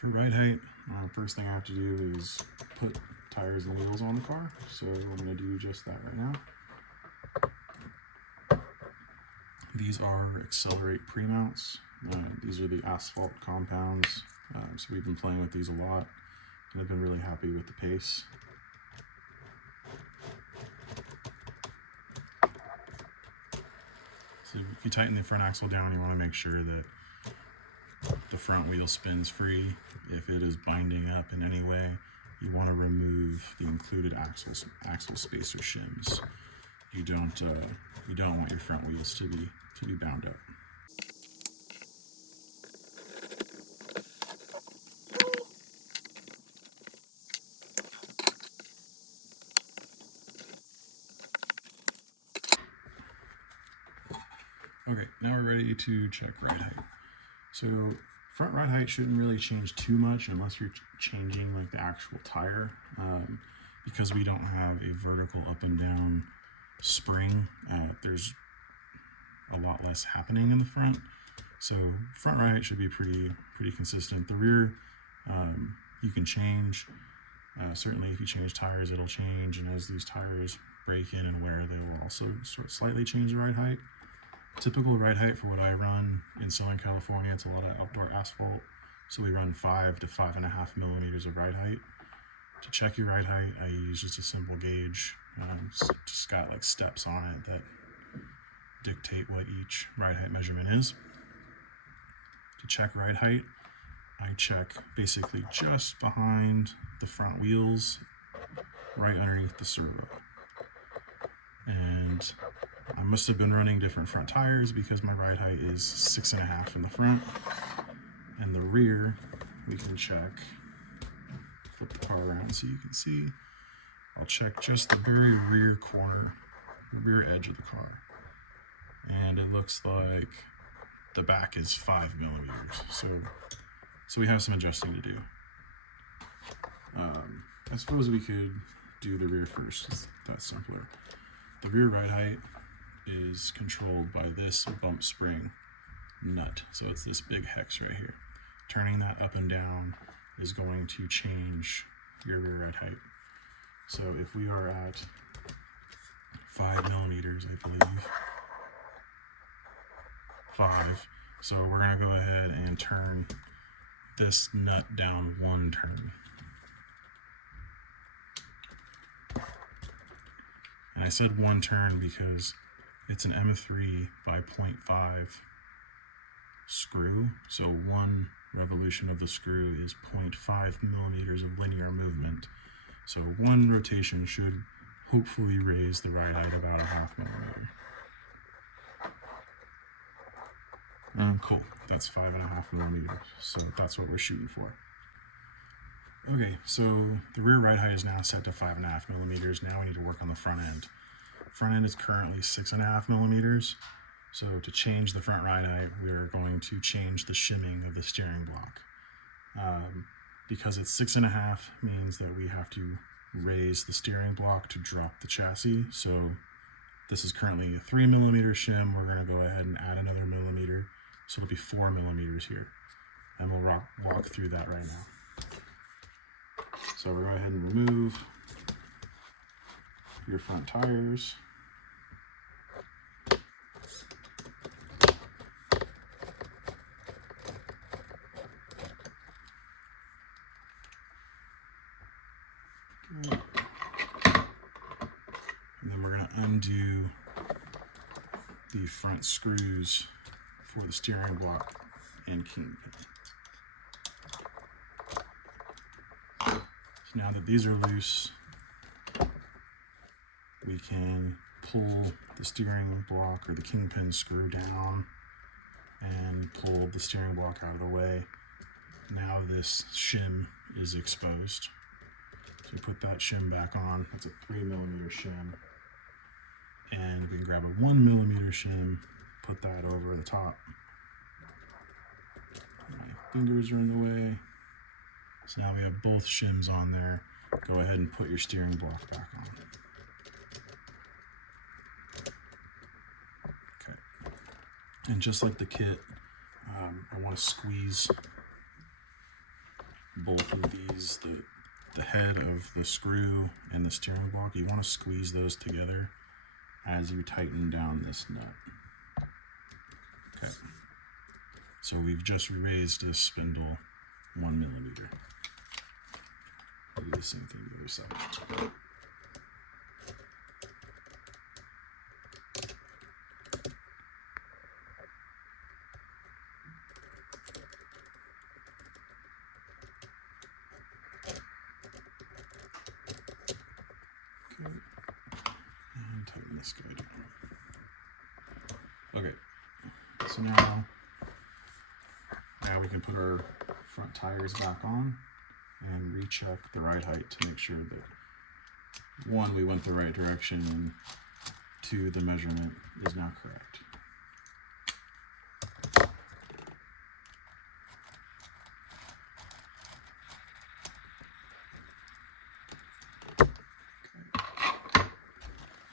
For ride height, first thing I have to do is put tires and wheels on the car, so I'm going to do just that right now. These are Accelerate pre-mounts. These are the asphalt compounds, so we've been playing with these a lot, and I've been really happy with the pace. So if you tighten the front axle down, you want to make sure that the front wheel spins free. If it is binding up in any way, you want to remove the included axle spacer shims. You don't want your front wheels to be bound up. Okay, now we're ready to check ride height. So front ride height shouldn't really change too much unless you're changing like the actual tire, because we don't have a vertical up and down spring. There's a lot less happening in the front, so front ride height should be pretty consistent. The rear, you can change. Certainly, if you change tires, it'll change, and as these tires break in and wear, they will also sort of slightly change the ride height. Typical ride height for what I run in Southern California, it's a lot of outdoor asphalt, so we run 5 to 5.5 millimeters of ride height. To check your ride height, I use just a simple gauge. It's just got like steps on it that dictate what each ride height measurement is. To check ride height, I check basically just behind the front wheels, right underneath the servo. And I must have been running different front tires because my ride height is 6.5 in the front. And the rear, we can check. Flip the car around so you can see. I'll check just the very rear corner, the rear edge of the car. And it looks like the back is 5 millimeters. So we have some adjusting to do. I suppose we could do the rear first. That's simpler. The rear ride height is controlled by this bump spring nut. So it's this big hex right here. Turning that up and down is going to change your rear ride height. So if we are at 5 millimeters, I believe, 5. So we're going to go ahead and turn this nut down 1 turn. And I said 1 turn because it's an M3 by 0.5 screw. So 1 revolution of the screw is 0.5 millimeters of linear movement. So 1 rotation should hopefully raise the ride height about 0.5 millimeter. Cool, that's 5.5 millimeters. So that's what we're shooting for. Okay, so the rear ride height is now set to 5.5 millimeters. Now we need to work on the front end. Front end is currently 6.5 millimeters. So to change the front ride height, we're going to change the shimming of the steering block. Because it's 6.5 means that we have to raise the steering block to drop the chassis. So this is currently a 3 millimeter shim. We're going to go ahead and add another millimeter. So it'll be 4 millimeters here. And we'll walk through that right now. So we'll go ahead and remove your front tires. Okay. And then we're going to undo the front screws for the steering block and kingpin. So now that these are loose, we can pull the steering block or the kingpin screw down and pull the steering block out of the way. Now this shim is exposed. So we put that shim back on. That's a 3 millimeter shim. And we can grab a 1 millimeter shim, put that over the top. My fingers are in the way. So now we have both shims on there. Go ahead and put your steering block back on. Okay. And just like the kit, I want to squeeze both of these, the head of the screw and the steering block, you want to squeeze those together as you tighten down this nut. Okay. So we've just raised this spindle 1 millimeter. We'll do the same thing the other side. Okay. And tighten this guy down. Okay. So now we can put our front tires back on and recheck the ride height to make sure that, one, we went the right direction, and two, the measurement is now correct.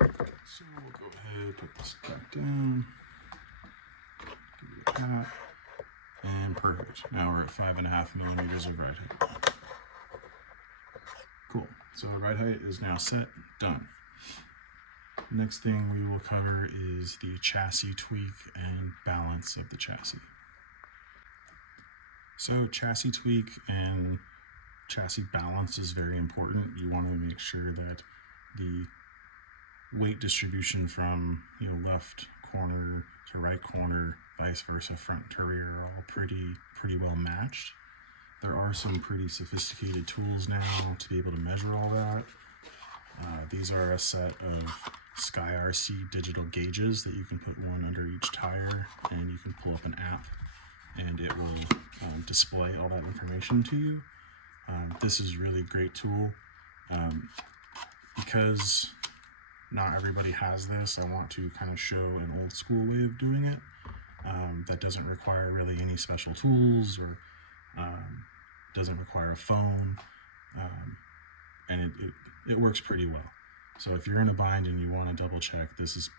Okay. So we'll go ahead, put this back down, give it a pat. And perfect. Now we're at 5.5 millimeters of ride height. Cool. So ride height is now set, done. Next thing we will cover is the chassis tweak and balance of the chassis. So chassis tweak and chassis balance is very important. You want to make sure that the weight distribution from left corner to right corner, vice versa, front to rear, are all pretty well matched. There are some pretty sophisticated tools now to be able to measure all that. These are a set of SkyRC digital gauges that you can put one under each tire, and you can pull up an app and it will display all that information to you. This is really great tool. Because not everybody has this, I want to kind of show an old school way of doing it that doesn't require really any special tools, or doesn't require a phone, and it works pretty well. So if you're in a bind and you want to double check, this is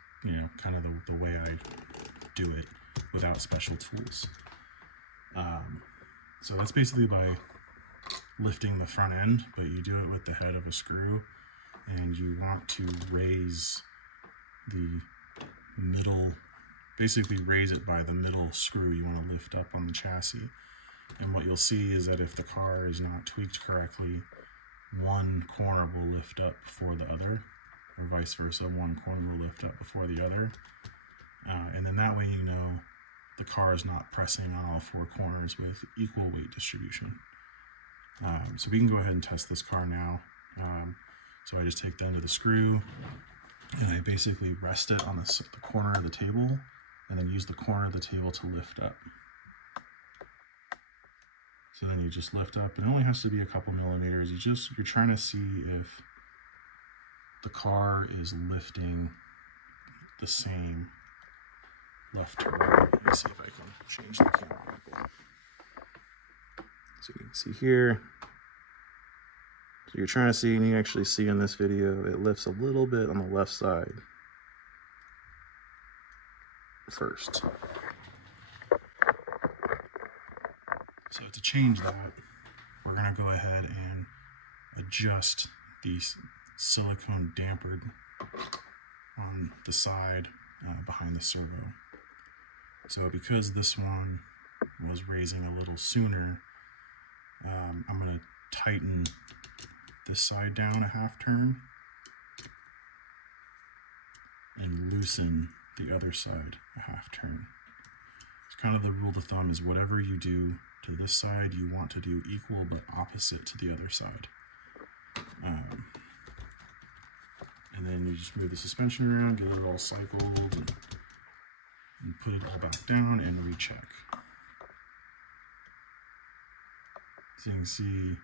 kind of the way I do it without special tools. So that's basically by lifting the front end, but you do it with the head of a screw, and you want to raise the middle, basically raise it by the middle screw. You want to lift up on the chassis. And what you'll see is that if the car is not tweaked correctly, one corner will lift up before the other, or vice versa, one corner will lift up before the other. And then that way you know the car is not pressing on all four corners with equal weight distribution. So we can go ahead and test this car now. So I just take the end of the screw and I basically rest it on the corner of the table, and then use the corner of the table to lift up. So then you just lift up, and it only has to be a couple millimeters. You're trying to see if the car is lifting the same left to right. Let me see if I can change the camera angle. So you can see here. So you're trying to see, and you actually see in this video, it lifts a little bit on the left side first. So to change that, we're going to go ahead and adjust the silicone damper on the side behind the servo. So because this one was raising a little sooner, I'm going to tighten this side down a half turn and loosen the other side a half turn. It's kind of the rule of thumb is whatever you do to this side, you want to do equal but opposite to the other side. And then you just move the suspension around, get it all cycled, and put it all back down and recheck. So you can see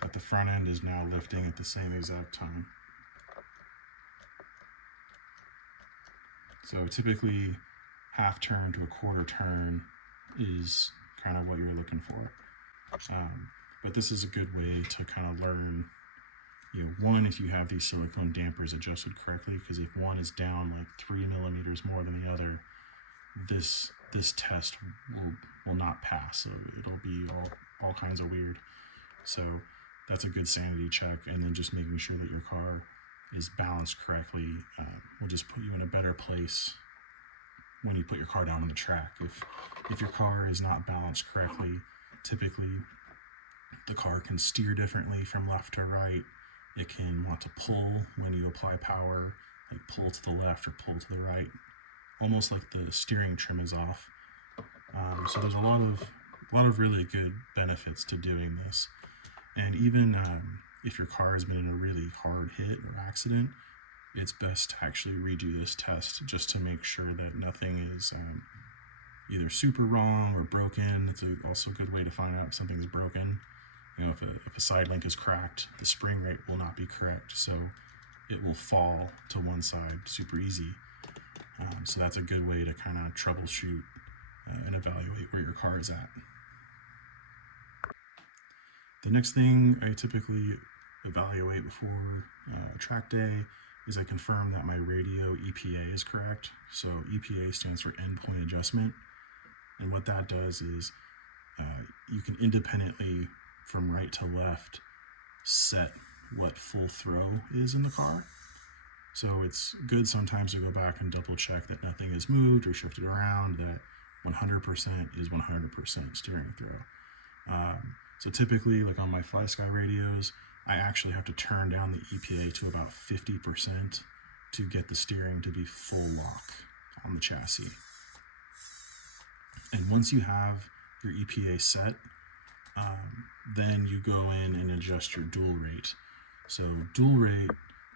that the front end is now lifting at the same exact time. So typically half turn to a quarter turn is kind of what you're looking for. But this is a good way to kind of learn, one, if you have these silicone dampers adjusted correctly, because if one is down like 3 millimeters more than the other, this test will not pass. So it'll be all kinds of weird. So that's a good sanity check, and then just making sure that your car is balanced correctly will just put you in a better place when you put your car down on the track. If your car is not balanced correctly, typically the car can steer differently from left to right. It can want to pull when you apply power, like pull to the left or pull to the right, almost like the steering trim is off. So there's a lot of really good benefits to doing this. And even if your car has been in a really hard hit or accident, it's best to actually redo this test just to make sure that nothing is either super wrong or broken. It's also a good way to find out if something's broken. You know, if a side link is cracked, the spring rate will not be correct, so it will fall to one side super easy. So that's a good way to kind of troubleshoot and evaluate where your car is at. The next thing I typically evaluate before a track day is I confirm that my radio EPA is correct. So EPA stands for endpoint adjustment. And what that does is you can independently from right to left set what full throw is in the car. So it's good sometimes to go back and double check that nothing is moved or shifted around, that 100% is 100% steering throw. So typically, like on my FlySky radios, I actually have to turn down the EPA to about 50% to get the steering to be full lock on the chassis. And once you have your EPA set, then you go in and adjust your dual rate. So dual rate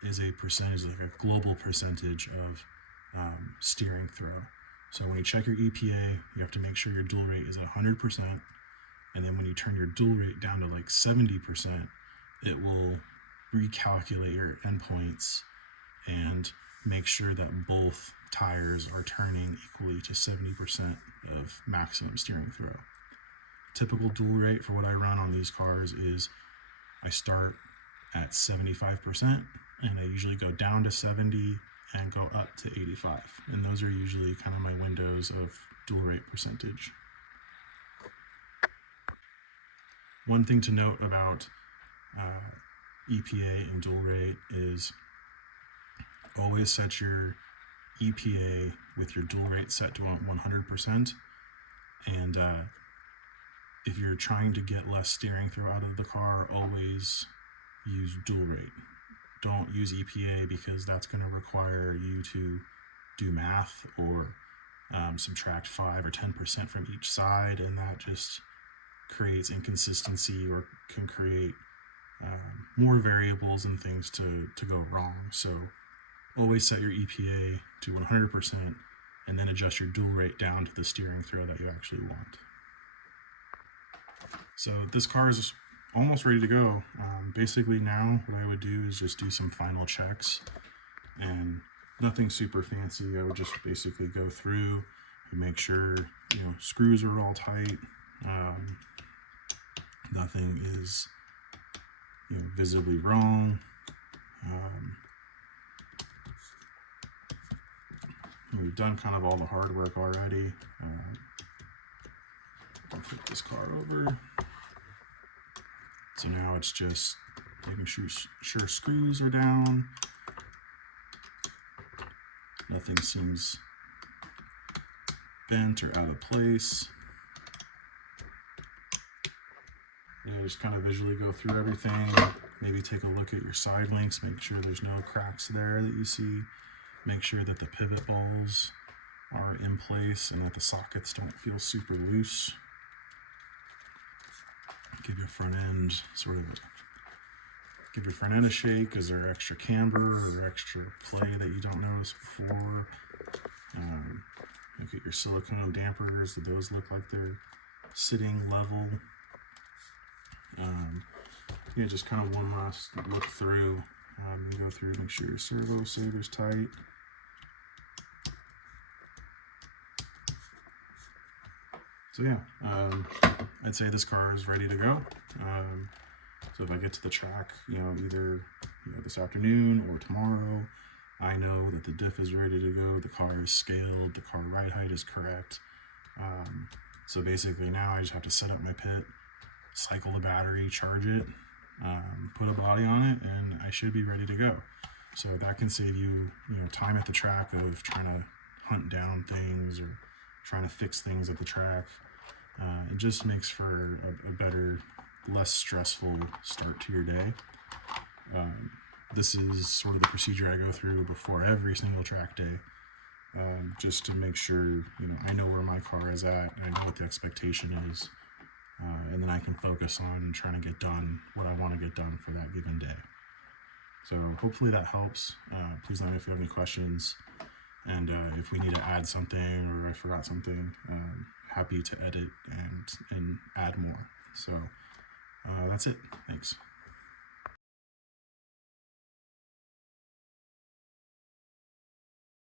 is a percentage, like a global percentage of steering throw. So when you check your EPA, you have to make sure your dual rate is at 100%. And then when you turn your dual rate down to like 70%, it will recalculate your endpoints and make sure that both tires are turning equally to 70% of maximum steering throw. Typical dual rate for what I run on these cars is I start at 75%, and I usually go down to 70 and go up to 85. And those are usually kind of my windows of dual rate percentage. One thing to note about EPA and dual rate is always set your EPA with your dual rate set to 100%. And if you're trying to get less steering throw out of the car, always use dual rate. Don't use EPA because that's going to require you to do math or subtract 5 or 10% from each side, and that just creates inconsistency or can create more variables and things to go wrong. So always set your EPA to 100% and then adjust your dual rate down to the steering throw that you actually want. So this car is almost ready to go. Basically now what I would do is just do some final checks, and nothing super fancy. I would just basically go through and make sure, screws are all tight. Nothing is visibly wrong. We've done kind of all the hard work already. I'll flip this car over. So now it's just making sure screws are down. Nothing seems bent or out of place. Just kind of visually go through everything. Maybe take a look at your side links, make sure there's no cracks there that you see. Make sure that the pivot balls are in place and that the sockets don't feel super loose. Give your front end a shake. Is there extra camber or extra play that you don't notice before? Look at your silicone dampers. Do those look like they're sitting level? Just kind of one last look through. You go through, make sure your servo saver's tight. So yeah, I'd say this car is ready to go. So if I get to the track, either this afternoon or tomorrow, I know that the diff is ready to go, the car is scaled, the car ride height is correct. So basically now I just have to set up my pit, cycle the battery, charge it, put a body on it, and I should be ready to go. So that can save you, time at the track of trying to hunt down things or trying to fix things at the track. It just makes for a better, less stressful start to your day. This is sort of the procedure I go through before every single track day, just to make sure I know where my car is at, and I know what the expectation is, and then I can focus on trying to get done what I want to get done for that given day. So hopefully that helps. Please let me know if you have any questions, and if we need to add something or I forgot something, happy to edit and add more. So that's it. Thanks.